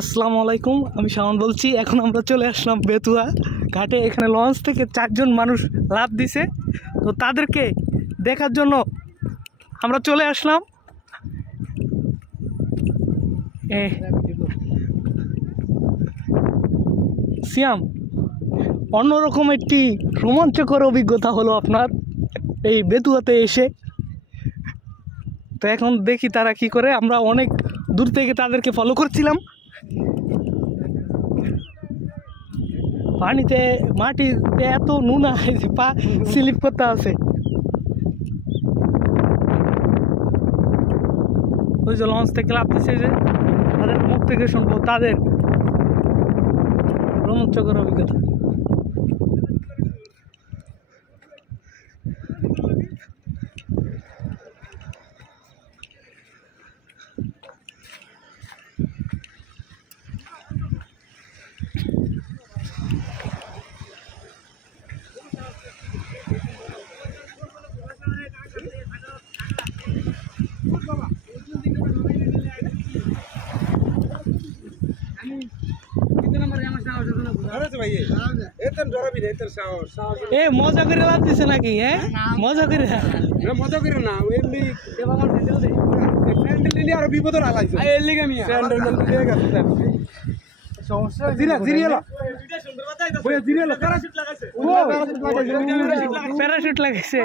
আসসালামু আলাইকুম, আমি শাওন বলছি। এখন আমরা চলে আসলাম বেতুয়া ঘাটে। এখানে লঞ্চ থেকে 4 জন মানুষ লাফ দিছে, তো তাদেরকে দেখার জন্য আমরা চলে আসলাম। সিয়াম, অন্যরকম একটি রোমাঞ্চকর অভিজ্ঞতা হলো আপনার এই বেতুয়াতে এসে। তো এখন দেখি তারা কি করে। আমরা অনেক দূর থেকে তাদেরকে ফলো করছিলাম। পানিতে মাটিতে এত নুনা যে পা স্লিপ করতে আছে। ওই যে লঞ্চ থেকে লাফতেছে, যে তাদের মুখ থেকে শুনবো তাদের রোমাঞ্চকর অভিজ্ঞতা। এ মজা করে লাগতেছে নাকি? হ্যাঁ, মজা করে না, এমনি আর বিপদ প্যারাশুট লাগাইছে।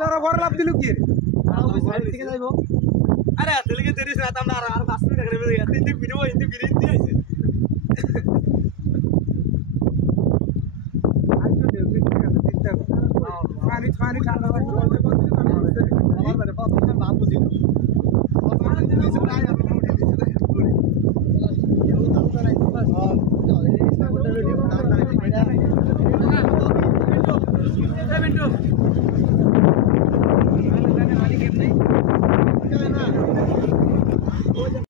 তারা ঘর লাভ দিল কি? আরে আসলে দেরিস রাত আমরা আর 5 মিনিট আগে বেরিয়ে গেছি। ইন্দি ভিডিও দিয়েছে। পানি ঠান্ডা লাগে। আমার বাড়ি 5 মিনিট নাম বুঝিনি।